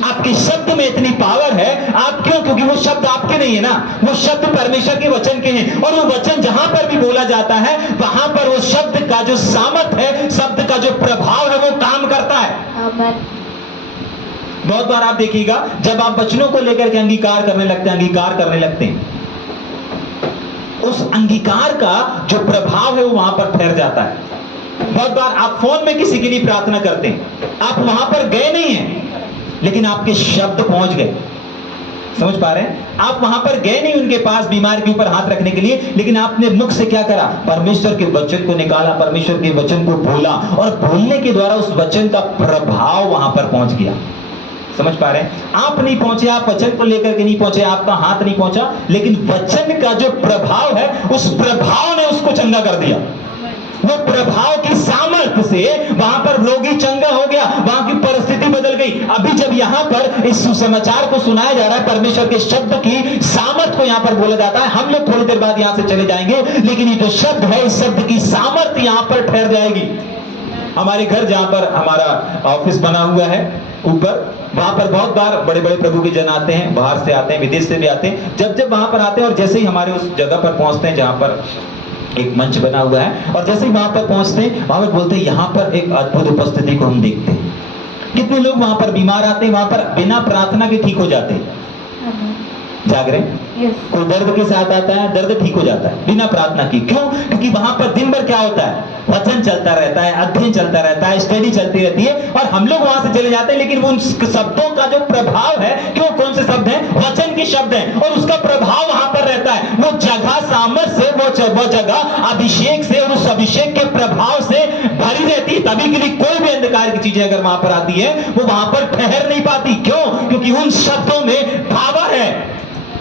आपके शब्द में इतनी पावर है। आप क्यों? क्योंकि वो शब्द आपके नहीं है ना, वो शब्द परमेश्वर के वचन के हैं। और वो वचन जहां पर भी बोला जाता है वहां पर वो शब्द का जो सामर्थ है, शब्द का जो प्रभाव है, वो काम करता है। बहुत बार आप देखिएगा, जब आप वचनों को लेकर के अंगीकार करने लगते हैं, उस अंगीकार का जो प्रभाव है वो वहां पर ठहर जाता है। बहुत बार आप फोन में किसी के लिए प्रार्थना करते हैं, आप वहां पर गए नहीं हैं लेकिन आपके शब्द पहुंच गए। समझ पा रहे हैं? आप वहां पर गए नहीं उनके पास बीमार के ऊपर हाथ रखने के लिए, लेकिन आपने मुख से क्या करा? परमेश्वर के वचन को निकाला, परमेश्वर के वचन को बोला, और बोलने के द्वारा उस वचन का प्रभाव वहां पर पहुंच गया। समझ पा रहे हैं? आप नहीं पहुंचे, आप वचन को लेकर के नहीं पहुंचे, आपका हाथ नहीं पहुंचा, लेकिन वचन का जो प्रभाव है, उस प्रभाव ने उसको चंगा कर दिया। वो प्रभाव की सामर्थ्य से वहां पर रोगी चंगा हो गया, वहां की परिस्थिति बदल गई। अभी जब यहां पर इस सुसमाचार को सुनाया जा रहा है, परमेश्वर के शब्द की सामर्थ्य को यहां पर बोला जाता है। हम लोग थोड़ी देर बाद यहां से चले जाएंगे, लेकिन ये जो शब्द है, इस शब्द की सामर्थ्य यहां पर ठहर जाएगी। हमारे घर जहां पर हमारा ऑफिस बना हुआ है ऊपर, वहां पर बहुत बार बड़े बड़े प्रभु के जन आते हैं, बाहर से आते हैं, विदेश से भी आते हैं। जब वहां पर आते हैं और जैसे ही हमारे उस जगह पर पहुंचते हैं जहां पर एक मंच बना हुआ है, और जैसे ही वहां पर पहुंचते हैं, वहां पर बोलते हैं यहाँ पर एक अद्भुत उपस्थिति को हम देखते हैं। कितने लोग वहां पर बीमार आते हैं, वहां पर बिना प्रार्थना के ठीक हो जाते हैं। जाग रहे हैं? कोई दर्द के साथ आता है, दर्द ठीक हो जाता है बिना प्रार्थना की। क्यों? क्योंकि वहां पर दिन भर क्या होता है? वचन चलता रहता है, अध्ययन चलता रहता है, स्टडी चलती रहती है, और हम लोग वहां से चले जाते हैं, लेकिन उन शब्दों का जो प्रभाव है, क्यों? कौन से शब्द हैं? वचन के शब्द हैं, और उसका प्रभाव वहां पर रहता है। वो जगह सामर्थ से, वो जगह अभिषेक से, और उस अभिषेक के प्रभाव से भरी रहती है। तभी के लिए कोई भी अंधकार की चीजें अगर वहां पर आती है, वो वहां पर ठहर नहीं पाती। क्यों? क्योंकि उन शब्दों में पावर है,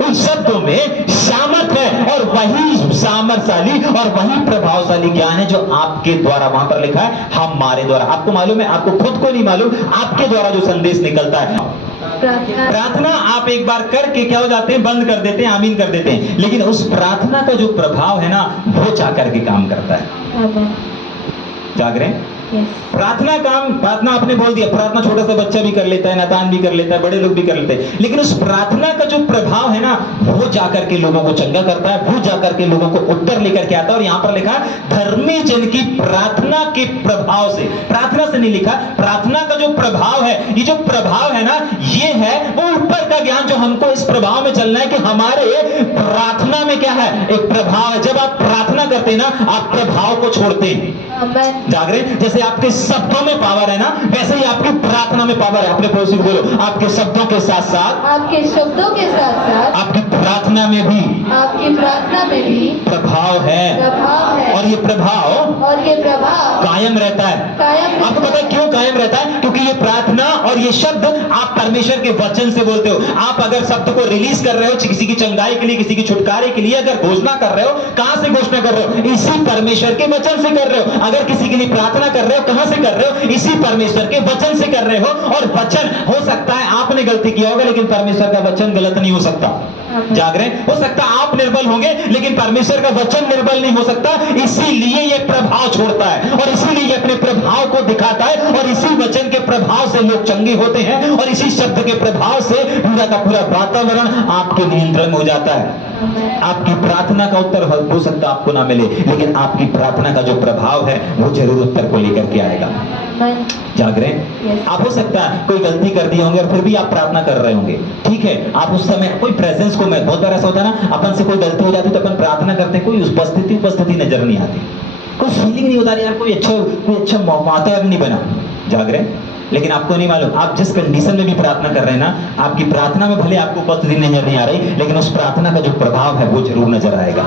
उन शब्दों में सामर्थ है, और वही सामर्थशाली और वही प्रभावशाली ज्ञान है जो आपके द्वारा वहां पर लिखा है, हमारे द्वारा। आपको मालूम है? आपको खुद को नहीं मालूम, आपके द्वारा जो संदेश निकलता है। प्रार्थना आप एक बार करके क्या हो जाते हैं? बंद कर देते हैं, आमीन कर देते हैं, लेकिन उस प्रार्थना का जो प्रभाव है ना, वो जाकर के काम करता है। जाग रहे हैं? प्रार्थना आपने बोल दिया, प्रार्थना छोटा सा बच्चा भी कर लेता है, नादान भी कर लेता है, बड़े लोग भी कर लेते हैं, लेकिन उस प्रार्थना का जो प्रभाव है ना, वो जाकर के लोगों को चंगा करता है, वो जाकर के लोगों को उत्तर लेकर के आता है। और यहां पर लिखा है धर्मी जन की प्रार्थना के प्रभाव से, प्रार्थना से नहीं लिखा, प्रार्थना का जो प्रभाव है, ये जो प्रभाव है ना, ये है वो ऊपर का ज्ञान जो हमको इस प्रभाव में चलना है कि हमारे प्रार्थना में क्या है? एक प्रभाव है। जब आप प्रार्थना करते हैं ना, आप प्रभाव को छोड़ते हैं। जाग रहे? जैसे आपके शब्दों में पावर है ना, वैसे ही आपकी प्रार्थना में पावर है। अपने पड़ोसी को बोलो, आपके शब्दों के साथ साथ, आपके शब्दों के साथ साथ आपकी प्रार्थना में भी प्रभाव है, और ये प्रभाव कायम रहता है। आपको पता है क्यों कायम रहता है? क्योंकि ये प्रार्थना और ये शब्द आप परमेश्वर के वचन से बोलते हो। आप अगर शब्द को रिलीज कर रहे हो किसी की चंगाई के लिए, किसी की छुटकारे के लिए, अगर घोषणा कर रहे हो, कहां से घोषणा कर रहे हो? इसी परमेश्वर के वचन से कर रहे हो। अगर किसी के लिए प्रार्थना कर रहे हो, कहां से कर रहे हो? इसी परमेश्वर के वचन से कर रहे हो। और वचन, हो सकता है आपने गलती किया होगा, लेकिन परमेश्वर का वचन गलत नहीं हो सकता। जाग रहे? हो सकता है आप निर्बल होंगे, लेकिन परमेश्वर का वचन निर्बल नहीं हो सकता। इसीलिए ये प्रभाव छोड़ता है, और इसीलिए ये अपने प्रभाव को दिखाता है, और इसी वचन के प्रभाव से लोग चंगे होते हैं, और इसी शब्द के प्रभाव से पूरा का पूरा वातावरण आपके नियंत्रण में हो जाता है। आपकी प्रार्थना का उत्तर हो सकता है आपको ना मिले, लेकिन आपकी प्रार्थना का जो प्रभाव है वो जरूर उत्तर को लेकर के आएगा। जाग रहे हैं? आप हो सकता है कोई गलती कर दिए होंगे और फिर भी आप प्रार्थना कर रहे होंगे, ठीक है? आप उस समय कोई प्रेजेंस को, मैं बहुत बार ऐसा होता है ना, अपन से कोई गलती हो जाती है तो अपन प्रार्थना करते हैं, कोई उपस्थिति नजर नहीं आती, कोई फीलिंग नहीं होता यार, कोई अच्छा वातावरण नहीं बना। जाग रहे हैं? लेकिन आपको नहीं मालूम, आप जिस कंडीशन में भी प्रार्थना कर रहे हैं ना, आपकी प्रार्थना में भले आपको उपस्थिति नजर नहीं आ रही, लेकिन उस प्रार्थना का जो प्रभाव है वो जरूर नजर आएगा,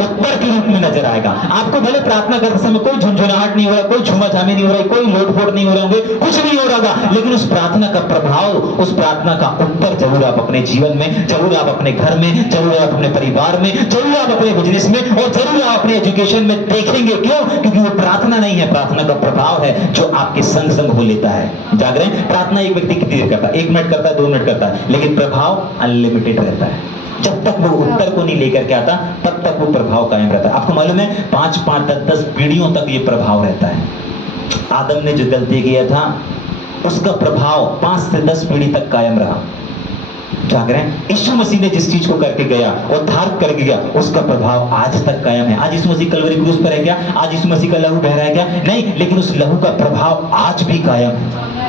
उत्तर के रूप में नजर आएगा। आपको भले प्रार्थना करते समय कोई झुंझुनाहट नहीं हो रहा, कोई झूमाझामी नहीं हो रही, कोई लोटफोट नहीं हो रहे होंगे, कुछ नहीं हो रहा, लेकिन उस प्रार्थना का प्रभाव, उस प्रार्थना का उत्तर जरूर आप अपने जीवन में, जरूर आप अपने घर में, जरूर आप अपने परिवार में, जरूर आप अपने बिजनेस में, और जरूर आप अपने एजुकेशन में देखेंगे। क्यों? क्योंकि वो प्रार्थना नहीं है, प्रार्थना का प्रभाव है जो आपके संग संग हो लेता है। जाग रहे हैं? प्रार्थना एक व्यक्ति कितनी देर करता है? 1 मिनट करता है, 2 मिनट करता है, लेकिन प्रभाव अनलिमिटेड रहता है। जब तक वो उत्तर को नहीं लेकर के आता, तब तक वो प्रभाव कायम रहता है। आपको मालूम है 5-5, 10-10 पीढ़ियों तक ये प्रभाव रहता है। आदम ने जो गलती किया था, उसका प्रभाव 5 से 10 पीढ़ी तक कायम रहा। जाग रहे हैं? यीशु मसीह ने जिस चीज को करके गया, उद्धार करके गया, उसका प्रभाव आज तक कायम है। आज यीशु मसीह कलवरी क्रूस पर है क्या? आज यीशु मसीह का लहू बह रहा है क्या? नहीं, लेकिन उस लहू का प्रभाव आज भी कायम है।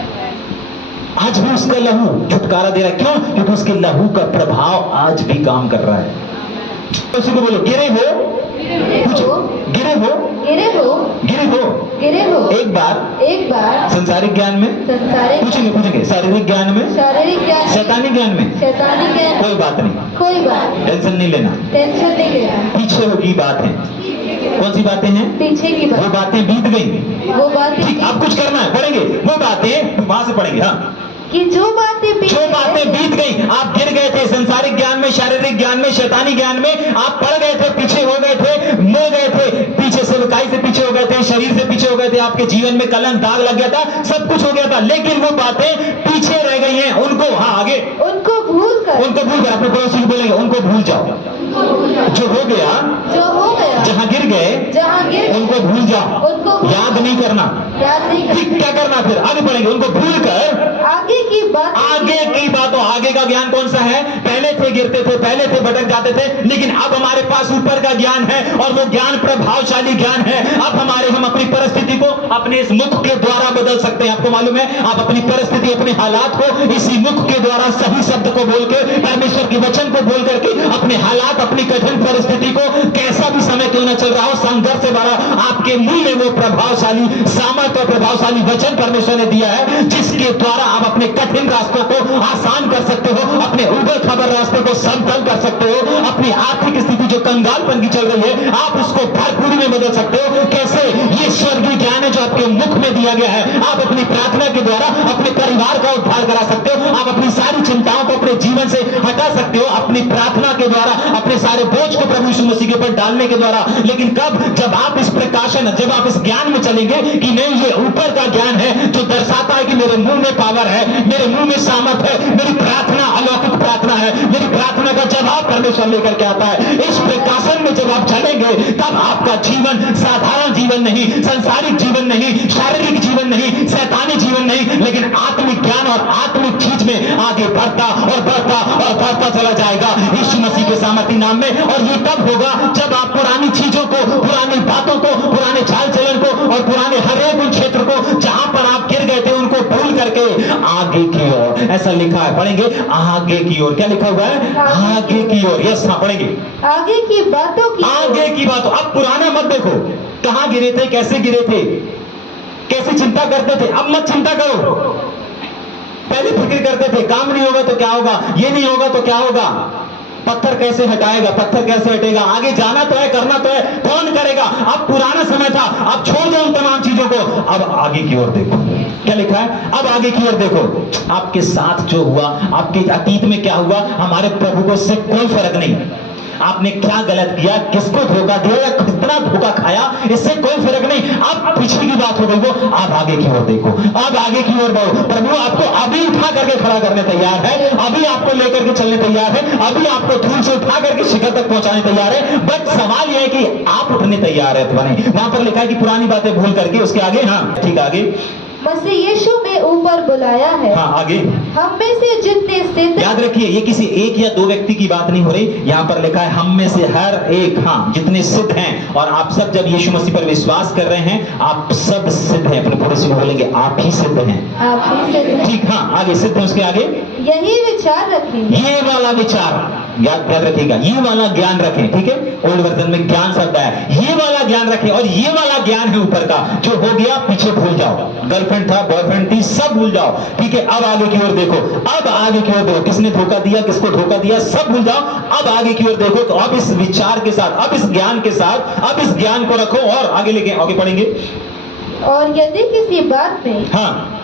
आज भी उसका लहू छुटकारा दे रहा है। क्यों? क्योंकि उसके लहू का प्रभाव आज भी काम कर रहा है। तो उसी को बोलो, गिरे हो, पूछो, गिरे हो, गिरे हो, गिरे हो, गिरे हो। एक बार संसारिक ज्ञान में, संसारिक, पूछेंगे शारीरिक ज्ञान में, शारीरिक ज्ञान, शैतानी ज्ञान में, शैतानी ज्ञान, कोई बात नहीं, कोई बात, टेंशन नहीं लेना, टेंशन नहीं लेना। पीछे होगी बात है। कौन सी बातें हैं? पीछे की वो बात, बातें बीत गई। वो बातें, ठीक, अब कुछ करना है, पढ़ेंगे वो बातें, वहां से पढ़ेंगे। हाँ, कि जो बातें बीत गई, आप गिर गए थे संसारिक ज्ञान में, शारीरिक ज्ञान में, शैतानी ज्ञान में, आप पड़ गए थे, पीछे हो गए थे, मर गए थे, पीछे सेवकाई से पीछे हो गए थे, शरीर से पीछे हो गए थे, आपके जीवन में कलंक दाग लग गया था, सब कुछ हो गया था, लेकिन वो बातें पीछे रह गई हैं। उनको, हाँ आगे, उनको भूल कर अपने पड़ोसी को बोलेंगे, उनको भूल जाओ। जो हो गया, जहां गिर गए, उनको भूल जाओ, उनको याद नहीं करना। ठीक, क्या करना फिर? आगे बढ़ेंगे, उनको भूल कर आगे की बातों, आगे का ज्ञान कौन सा है? पहले थे गिरते थे, पहले थे भटक जाते थे, लेकिन अब हमारे पास ऊपर का ज्ञान है, और वो ज्ञान प्रभावशाली ज्ञान है। अब हम अपनी परिस्थिति को अपने इस मुख के द्वारा बदल सकते हैं। आपको मालूम है, आप अपनी परिस्थिति, अपने हालात को इसी मुख के द्वारा सही शब्द को बोल के, परमेश्वर के वचन को बोल करके, अपने हालात, अपनी कठिन परिस्थिति को, कैसा भी समय क्यों न चल रहा हो, संघर्ष से भरा, आपके मुंह में वो प्रभावशाली सामर्थ और प्रभावशाली वचन परमेश्वर ने दिया है, जिसके द्वारा आप अपने कठिन रास्तों को आसान कर सकते हो, अपने उबड़ खाबड़ रास्तों को समतल कर सकते हो, अपनी आर्थिक स्थिति जो कंगालपन की चल रही है, आप उसको भरपूरी में बदल सकते हो। कैसे? ये स्वर्गीय ज्ञान है जो आपके मुख में दिया गया है। आप अपनी प्रार्थना के द्वारा अपने परिवार का उद्धार करा सकते हो, आप अपनी सारी चिंताओं को अपने जीवन से हटा सकते हो, अपनी प्रार्थना के द्वारा, अपने सारे बोझ को प्रभु यीशु मसीह के ऊपर डालने के द्वारा। लेकिन कब? जब आप इस प्रकाशन, जब आप इस ज्ञान में चलेंगे कि नहीं, ये ऊपर का ज्ञान है जो दर्शाता है कि मेरे मुंह में पावर है, मेरे मुंह में सामर्थ है, मेरी प्रार्थना अलौकिक प्रार्थना है, मेरी प्रार्थना का जवाब परमेश्वर लेकर के आता है। इस प्रकाशन में जब आप चलेंगे, तब आपका जीवन साधारण जीवन नहीं, संसारिक जीवन नहीं, शारीरिक जीवन नहीं, शैतानी जीवन नहीं, लेकिन आत्मिक ज्ञान और आत्मिक चीज में आगे बढ़ता और बढ़ता और बढ़ता चला जाएगा यीशु मसीह के सामर्थी नाम में। और ये तब होगा जब आप पुरानी चीजों को, पुरानी बातों को, पुराने चाल चलन को और पुराने हर एक उन क्षेत्र को जहां पर आप गिर गए थे, उनको भूल करके आगे की ओर, ऐसा लिखा है, पढ़ेंगे, आगे की ओर। क्या लिखा हुआ है? आगे की ओर। यस, हाँ पढ़ेंगे, आगे की बातों। अब पुराना मत देखो, कहां गिरे थे, कैसे गिरे थे, कैसे चिंता करते थे, अब मत चिंता करो। पहले फिक्र करते थे, काम नहीं होगा तो क्या होगा, ये नहीं होगा तो क्या होगा, पत्थर कैसे हटाएगा, पत्थर कैसे हटेगा, आगे जाना तो है, करना तो है, कौन करेगा। अब पुराना समय था, अब छोड़ दो उन तमाम चीजों को, अब आगे की ओर देखो। क्या लिखा है? अब आगे की ओर देखो। आपके साथ जो हुआ, आपके अतीत में क्या हुआ, हमारे प्रभु को इससे कोई फर्क नहीं। आपने क्या गलत किया, किसको धोखा दिया या कितना धोखा खाया, इससे कोई फर्क नहीं। अब पीछे की बात हो गई, वो अब आगे की ओर देखो, अब आगे की ओर बढ़ो। प्रभु आपको अभी उठा करके खड़ा करने तैयार है, अभी आपको लेकर के चलने तैयार है, अभी आपको धूल से उठा करके शिखर तक पहुंचाने तैयार है। बट सवाल यह है कि आप उठने तैयार है अथवा नहीं। वहां पर लिखा है कि पुरानी बातें भूल करके, उसके आगे, हाँ ठीक, आगे मसीह यीशु में ऊपर बुलाया है। हाँ आगे, हम में से जितने सिद्ध, याद रखिए ये किसी एक या दो व्यक्ति की बात नहीं हो रही, यहाँ पर लिखा है हम में से हर एक, हाँ जितने सिद्ध हैं। और आप सब जब यीशु मसीह पर विश्वास कर रहे हैं, आप सब सिद्ध हैं। अपने पड़ोसी को बोलेंगे आप ही सिद्ध हैं, आप ही सिद्ध हैं। ठीक, हाँ आगे सिद्ध है, उसके आगे यही विचार रखें, ये वाला विचार याद रखिएगा, ये वाला ज्ञान रखें। ठीक है, ओल्ड वर्जन में ज्ञान शब्द है, ये वाला ज्ञान रखें। और ये वाला ज्ञान है ऊपर का, जो हो गया पीछे भूल जाओ, गर्लफ्रेंड था, बॉयफ्रेंड थी, सब भूल जाओ। ठीक है, अब आगे की ओर देखो, अब आगे की ओर देखो, किसने धोखा दिया, किसको धोखा दिया, सब भूल जाओ, अब आगे की ओर देखो। तो अब इस विचार के साथ, अब इस ज्ञान के साथ, अब इस ज्ञान को रखो और आगे लेके, आगे पढ़ेंगे। और यदि किसी बात में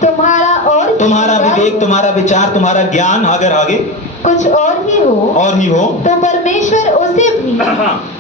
तुम्हारा विवेक, तुम्हारा विचार, तुम्हारा ज्ञान अगर आगे कुछ और ही हो तो परमेश्वर उसे भी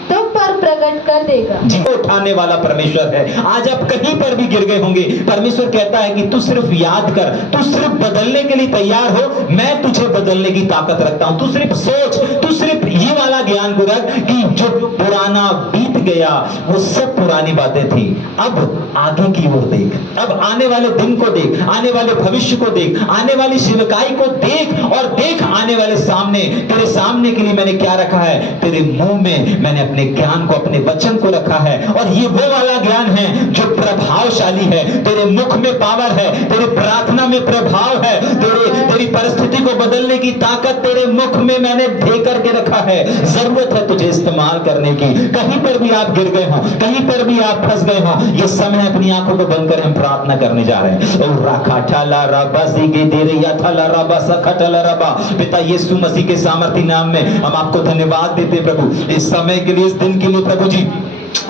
तुम पर प्रकट कर देगा। जिसको उठाने वाला परमेश्वर है। आज आप कहीं पर भी गिर गए होंगे, परमेश्वर कहता है कि तू सिर्फ याद कर, तू सिर्फ बदलने के लिए तैयार हो, मैं तुझे बदलने की ताकत रखता हूं। तू सिर्फ सोच, तू सिर्फ ये वाला ज्ञान ज्ञान को रख कि जो पुराना बीत गया वो सब पुरानी बातें थी, अब आगे की ओर देख, अब आने वाले दिन को देख, आने वाले भविष्य को देख, आने वाली सेवकाई को देख, और देख आने वाले सामने, तेरे सामने के लिए मैंने क्या रखा है, तेरे मुंह में मैंने अपने ज्ञान को, अपने वचन को रखा है। और ये वो वाला ज्ञान है जो प्रभावशाली है, तेरे मुख में पावर है, तेरी प्रार्थना में प्रभाव है, तेरी परिस्थिति को बदलने की ताकत तेरे मुख में मैंने दे करके रखा है। जरूरत है तुझे इस्तेमाल करने की। कहीं पर भी आप गिर गए हो, कहीं पर भी आप फंस गए हो, ये समय अपनी आंखों को बंद कर हम प्रार्थना करने जा रहे हैं। ओ राखाठाला रबा सीगे देरे याथाला रबा सखाटाला रबा। पिता यीशु मसीह के सामर्थी नाम में हम आपको धन्यवाद देते प्रभु, इस समय के लिए, इस दिन के लिए प्रभु जी।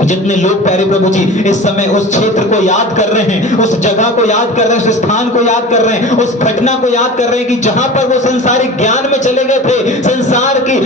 जितने लोग प्यारे प्रभु जी इस समय उस क्षेत्र को याद कर रहे हैं, उस जगह को याद कर रहे हैं, उस स्थान को याद कर रहे हैं, उस घटना को याद कर रहे हैं कि जहां पर वो संसारिक ज्ञान में चले गए थे,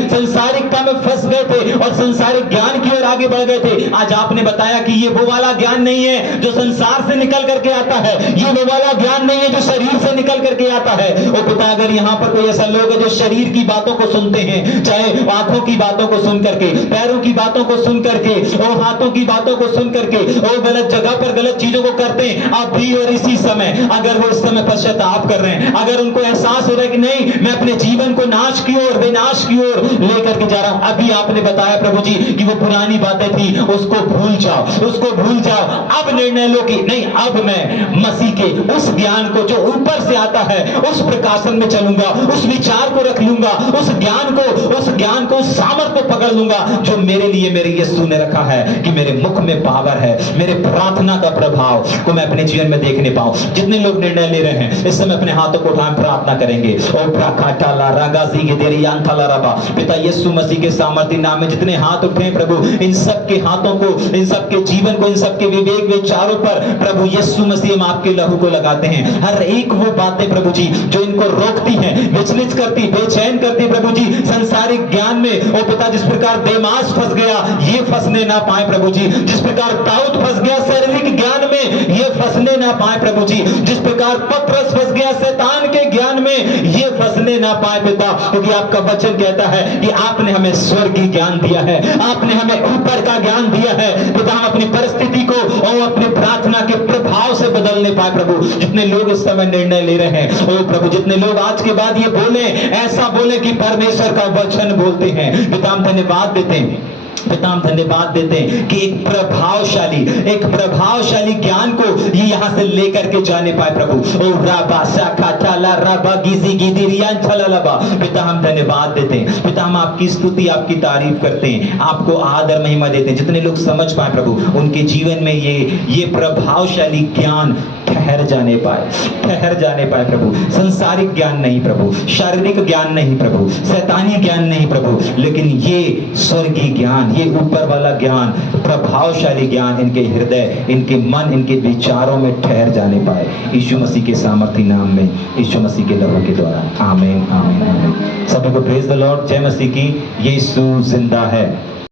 संसारिकता में फंस गए थे और संसारिक ज्ञान की ओर आगे बढ़ गए थे। आज आपने बताया कि ये वो वाला ज्ञान नहीं है जो संसार से निकल करके आता है, ये वो वाला ज्ञान नहीं है जो शरीर से निकल करके आता है। ओ पिता, अगर यहाँ पर कोई ऐसा लोग है जो शरीर की बातों को सुनते हैं, चाहे आंखों की बातों को सुन करके, पैरों की बातों को सुन करके, हाथों की बातों को सुन करके और गलत जगह पर गलत चीजों को करते हैं अभी और इसी समय, अगर वो इस समय पश्चाताप कर रहे हैं, अगर उनको एहसास हो रहा है कि नहीं मैं अपने जीवन को नाश की ओर, विनाश की ओर लेकर के जा रहा हूं, अभी आपने बताया प्रभु जी कि वो पुरानी बातें थी, उसको भूल जाओ, उसको भूल जाओ। अब निर्णय लो कि नहीं, अब मैं मसीह के उस ज्ञान को जो ऊपर से आता है, उस प्रकाशन में चलूंगा, उस विचार को रख लूंगा, उस ज्ञान को, उस सामर्थ को पकड़ लूंगा जो मेरे लिए मेरे यीशु ने रखा है, कि मेरे मुख में पावर है, मेरे प्रार्थना का प्रभाव को मैं अपने जीवन में देखने पाऊं। जितने लोग निर्णय ले रहे हैं इस समय अपने हाथों को उठाएं, प्रार्थना करेंगे। ओ प्राकाटाला रागाजी के देरी यांथाला रबा। पिता यीशु मसीह के सामर्थी नाम में जितने हाथ उठे हैं प्रभु, इन सब के हाथों को, इन सब के जीवन को, इन सब के विवेक विचारों पर प्रभु यीशु मसीह हम आपके लहू को लगाते हैं। हर एक वो बातें प्रभु जी जो इनको रोकती हैं, विचलित करती, बेचैन करती प्रभु जी संसारिक ज्ञान में। ओ पिता, जिस प्रकार देमास फंस गया, ये फंसने ना पाए प्रभु जी, जिस प्रकार दाऊद फंस गया शारीरिक ज्ञान में, ये फंसने ना पाए प्रभु जी, जिस प्रकार पतरस फंस गया शैतान के ज्ञान में, ये फंसने ना पाए पिता, क्योंकि आपका वचन कहता है कि आपने हमें स्वर्गीय ज्ञान दिया है, आपने हमें ऊपर का ज्ञान दिया है पिता। हम अपनी परिस्थिति को और अपनी प्रार्थना के प्रभाव से बदलने पाए प्रभु। जितने लोग इस समय निर्णय ले रहे हैं ओ प्रभु, जितने लोग आज के बाद ये बोले, ऐसा बोले कि परमेश्वर का वचन बोलते हैं पिता, हम धन्यवाद देते हैं पिता, हम धन्यवाद देते हैं कि एक प्रभावशाली ज्ञान को ये यहां से लेकर के जाने पाए प्रभु। ओ राबा शाखाटाला राबा गिजी गिदिरियान छलालाबा। पिता, हम धन्यवाद देते हैं पिता, हम आपकी स्तुति, आपकी तारीफ करते हैं, आपको आदर महिमा देते हैं। जितने लोग समझ पाए प्रभु, उनके जीवन में ये प्रभावशाली ज्ञान ठहर जाने पाए प्रभु। संसारिक ज्ञान नहीं प्रभु, शारीरिक ज्ञान नहीं प्रभु, शैतानी ज्ञान नहीं प्रभु, लेकिन ये स्वर्गीय ज्ञान, ये ऊपर वाला ज्ञान, प्रभावशाली ज्ञान इनके हृदय, इनके मन, इनके विचारों में ठहर जाने पाए। यीशु मसीह के सामर्थी नाम में, यीशु मसीह के लहू के द्वारा। आमीन, आमीन, आमीन। सभी को प्रेज द लॉर्ड। जय मसीह की। यीशु जिंदा है।